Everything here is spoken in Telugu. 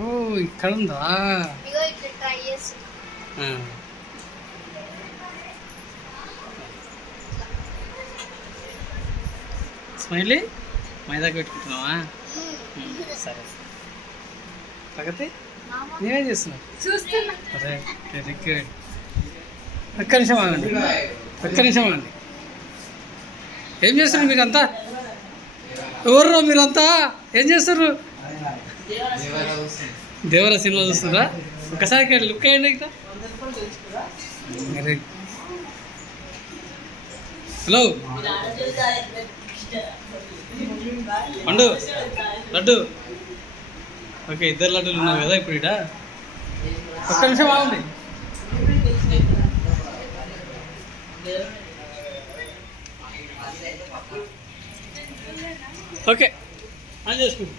ఓ ఇక్కడ ఉందా? స్మైలీ మైదాకి పెట్టుకుంటున్నావా? సరే ప్రగతి నేనేం చేస్తున్నావు? అరే వెరీ గుడ్. ఒక్క నిమిషం ఆగండి, ఒక్క నిమిషం ఆగండి. ఏం చేస్తారు మీరంతా? ఎవరు మీరంతా ఏం చేస్తారు? దేవర సినిమా చూస్తున్నారా? ఒకసారి లుక్ అయ్యండి ఇక్కడ. హలో పండు లడ్డు. ఓకే, ఇద్దరు లడ్డూలు ఉన్నారు కదా ఇప్పుడు ఇట. ఒక్క నిమిషం ఆగండి. ఓకే ఆన్ చేసుకుంటాం.